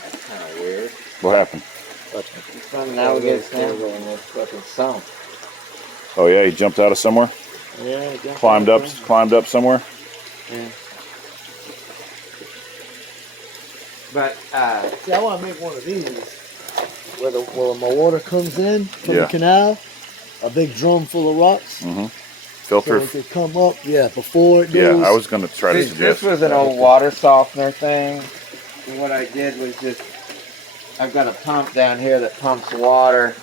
That's kind of weird. What happened? He's trying to navigate Stanville in this fucking sump. Oh yeah, he jumped out of somewhere. Yeah, Climbed up somewhere. Yeah. But See, I want to make one of these where my water comes in from Yeah. the canal, a big drum full of rocks. Mm-hmm. So Filter. it could come up, before it goes. Yeah, I was going to try to this suggest. was an old water softener thing. And what I did was just, I've got a pump down here that pumps water.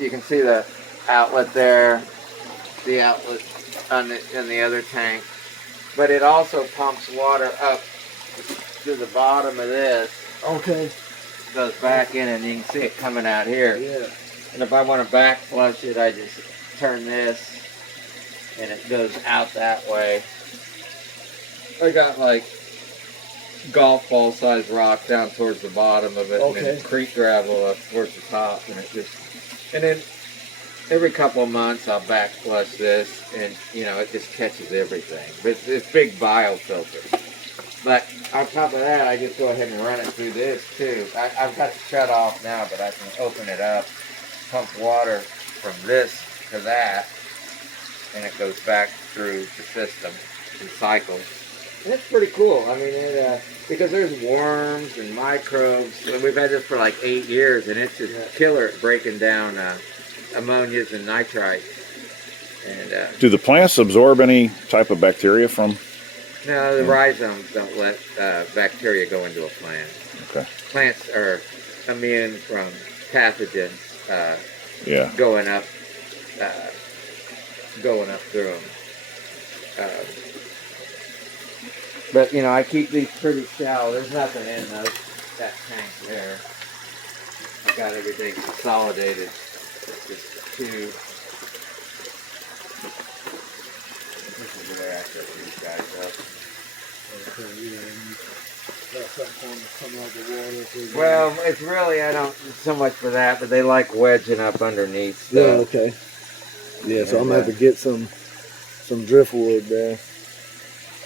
You can see the outlet there, the outlet in the other tank. But it also pumps water up to the bottom of this. Okay. Goes back in, and you can see it coming out here. Yeah. And if I want to back flush it, I just turn this, and it goes out that way. I got like golf ball sized rock down towards the bottom of it, and then creek gravel up towards the top, and then every couple of months I'll back flush this, and it just catches everything. But it's big biofilter. But on top of that, I just go ahead and run it through this too. I've got it shut off now, but I can open it up, pump water from this to that, and it goes back through the system and cycles. And it's pretty cool. I mean, because there's worms and microbes, and we've had this for like 8 years, and it's just killer at breaking down ammonias and nitrites. And do the plants absorb any type of bacteria from? No, the rhizomes don't let bacteria go into a plant. Okay. Plants are immune from pathogens going up through them. But I keep these pretty shallow. There's nothing in that tank there. I got everything consolidated. It's just two. This is where I set these guys up. Well, it's really, I don't so much for that, but they like wedging up underneath stuff. Yeah, okay. Yeah, so I'm going to have to get some driftwood there.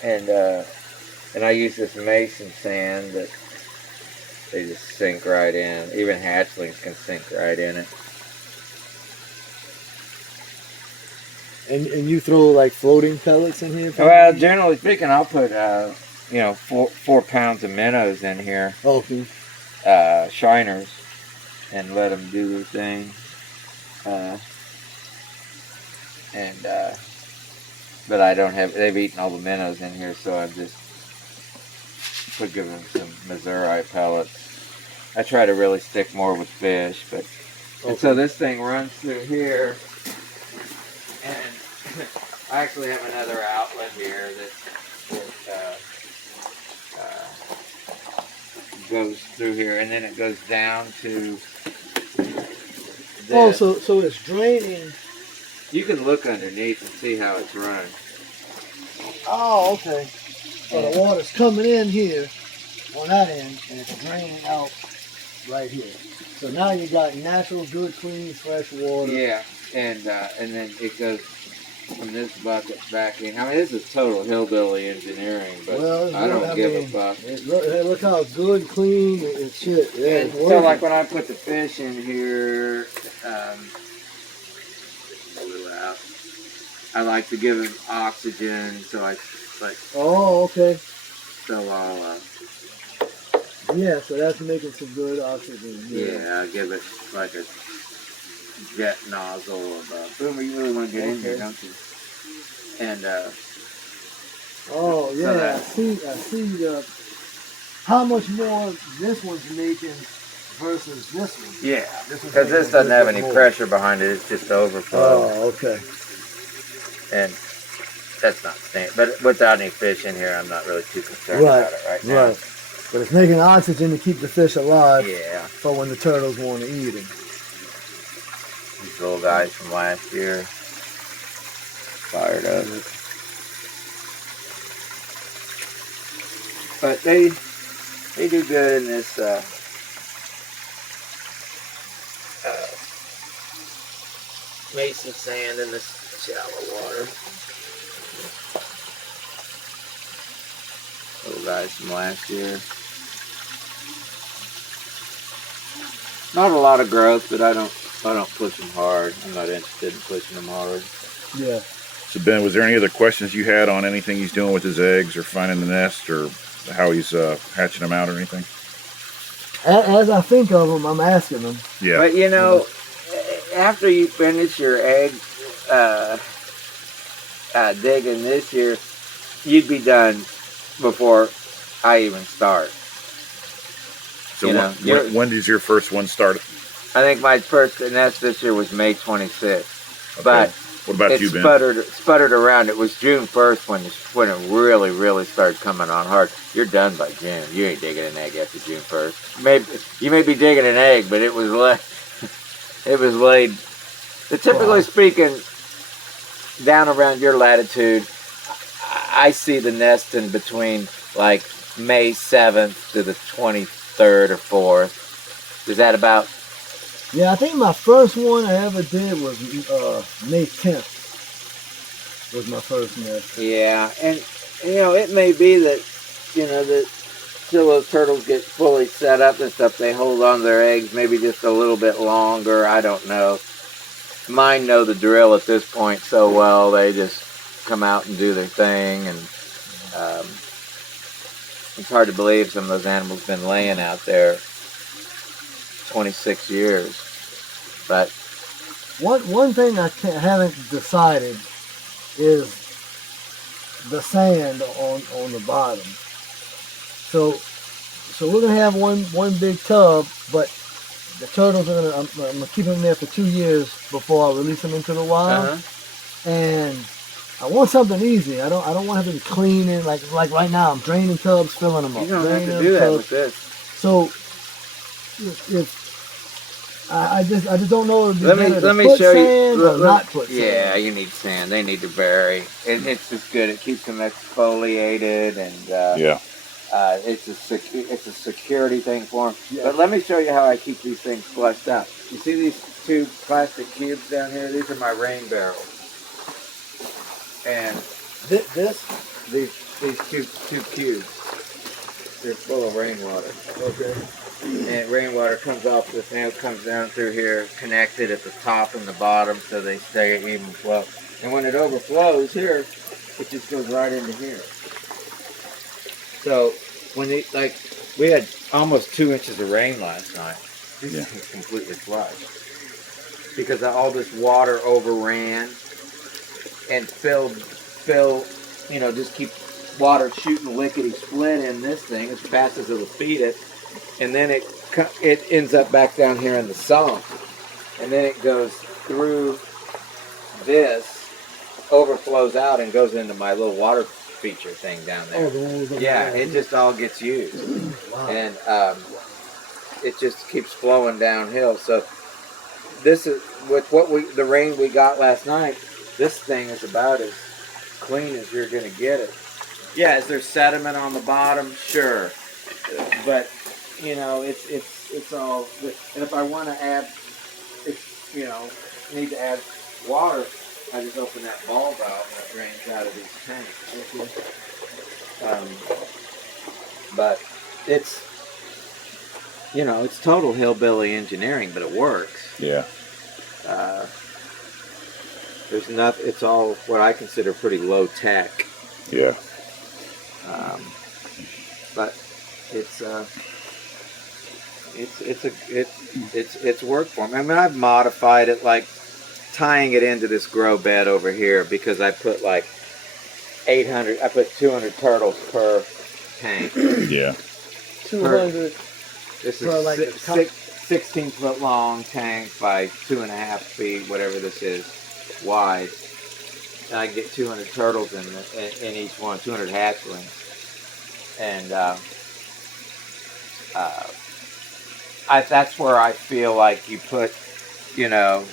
And I use this mason sand that they just sink right in. Even hatchlings can sink right in it. And you throw like floating pellets in here? Well, generally speaking, I'll put 4 pounds of minnows in here. Okay. Shiners, and let them do their thing. But I don't have. They've eaten all the minnows in here, so I just give them some Missouri pellets. I try to really stick more with fish, but and so this thing runs through here. And I actually have another outlet here that goes through here, and then it goes down to this. Oh, so it's draining. You can look underneath and see how it's run. Oh, okay. So the water's coming in here on that end, and it's draining out right here. So now you got natural, good, clean, fresh water. Yeah, and then it goes from this bucket back in. I mean, this is total hillbilly engineering, but I don't give a fuck. Look how good, clean, and shit. Yeah, and so, like when I put the fish in here, I like to give them oxygen, so I like. Oh, okay. So I'll. Yeah, so that's making some good oxygen. Yeah, I give it like a jet nozzle of boom. You really want to get in here, don't you? And oh yeah, so I see. How much more this one's making versus this one? Yeah, because this doesn't have any pressure behind it. It's just overflow. Oh, okay. And that's not staying. But without any fish in here, I'm not really too concerned about it right now. Right. But it's making oxygen to keep the fish alive. Yeah. For when the turtles want to eat them. These little guys from last year. Fired up. But they do good in this mason sand in this shallow water. Little guys from last year. Not a lot of growth, but I don't push them hard. I'm not interested in pushing them hard. Yeah. So Ben, was there any other questions you had on anything he's doing with his eggs or finding the nest or how he's hatching them out or anything? As I think of them, I'm asking them. Yeah. But you know, after you finish your egg digging this year, you'd be done before I even start. So You know, when does your first one start? I think my first nest this year was May 26th. Okay. But what about it you, Ben? sputtered around. It was June 1st when it really started coming on hard. You're done by June. You ain't digging an egg after June 1st. You may be digging an egg, but it was laid. Typically speaking, down around your latitude, I see the nesting between like May 7th to the 23rd or 4th. Is that about? Yeah, I think my first one I ever did was May 10th. Was my first nest. Yeah, and you know, it may be that, you know, that till those turtles get fully set up and stuff, they hold on to their eggs maybe just a little bit longer. I don't know. Mine know the drill at this point so well. They just come out and do their thing, and it's hard to believe some of those animals been laying out there 26 years. But one thing I haven't decided is the sand on the bottom. So we're gonna have one big tub, but the turtles are I'm gonna keep them there for 2 years before I release them into the wild. And I want something easy. I don't want to have to be cleaning like right now. I'm draining tubs, filling them up. You don't have to do that with this. So if I just don't know if Let me put show sand you. or not put sand. Yeah, you need sand. They need to bury. It's just good. It keeps them exfoliated, and Yeah. it's a security thing for them. Yeah. But let me show you how I keep these things flushed out. You see these two plastic cubes down here? These are my rain barrels. And these two cubes, they're full of rainwater. Okay. And rainwater comes off this nail, comes down through here, connected at the top and the bottom, so they stay even flow. And when it overflows here, it just goes right into here. So when we had almost 2 inches of rain last night. This is completely flushed because all this water overran and filled, you know, just keep water shooting lickety split in this thing as fast as it'll feed it, and then it ends up back down here in the sump, and then it goes through this, overflows out, and goes into my little water feature thing down there. Yeah, it just all gets used. Wow. And it just keeps flowing downhill. So this is with the rain we got last night. This thing is about as clean as you're gonna get it. Yeah, is there sediment on the bottom? Sure, but you know it's all. And if I want to add, need to add water, I just open that ball valve and it drains out of these tanks. But it's it's total hillbilly engineering, but it works. Yeah. There's nothing. It's all what I consider pretty low tech. Yeah. But it's worked for me. I mean, I've modified it, like tying it into this grow bed over here, because I put like 800. I put 200 turtles per tank. Yeah. 200. This is 16 foot long tank by 2.5 feet, whatever this is, wide. And I get 200 turtles in each one, 200 hatchlings. And that's where I feel like you put, 5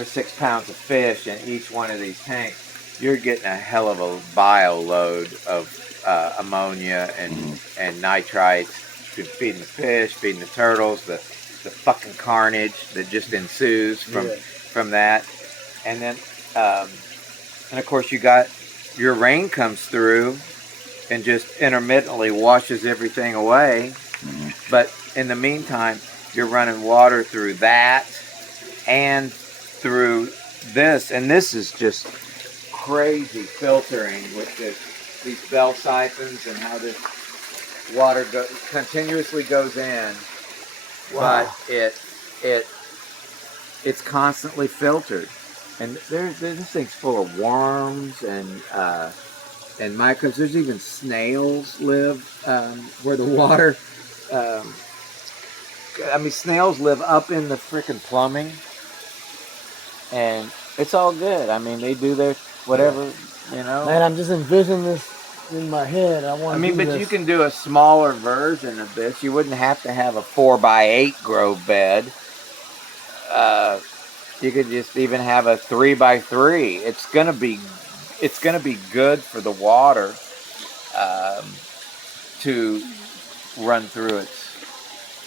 or 6 pounds of fish in each one of these tanks. You're getting a hell of a bio load of ammonia and nitrites, feeding the fish, feeding the turtles, the fucking carnage that just ensues from that. And then, and of course you got your rain comes through and just intermittently washes everything away. But in the meantime, you're running water through that and through this, and this is just crazy filtering with these bell siphons and how this water continuously goes in. Wow. But it's constantly filtered, and this thing's full of worms and microbes. There's even snails live where the water. I mean, snails live up in the freaking plumbing, and it's all good. I mean, they do their whatever, you know. Man, I'm just envisioning this in my head. I mean, but you can do a smaller version of this. You wouldn't have to have a 4x8 grow bed. You could just even have a 3x3. It's gonna be good for the water to run through it.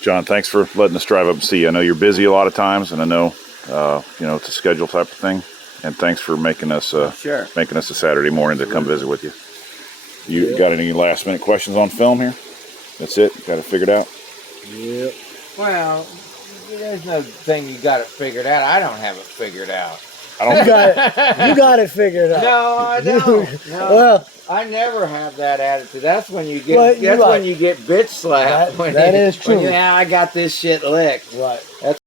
John, thanks for letting us drive up and see you. I know you're busy a lot of times, and I know it's a schedule type of thing. And thanks for making us a Saturday morning to come visit with you. You got any last minute questions on film here? That's it. Got it figured out. Yep. Well, there's no thing you got it figured out. I don't have it figured out. I don't. You got it figured out. No, I don't. No. Well, I never have that attitude. That's when you get. When you get bitch slapped. That is true. I got this shit licked. Right. That's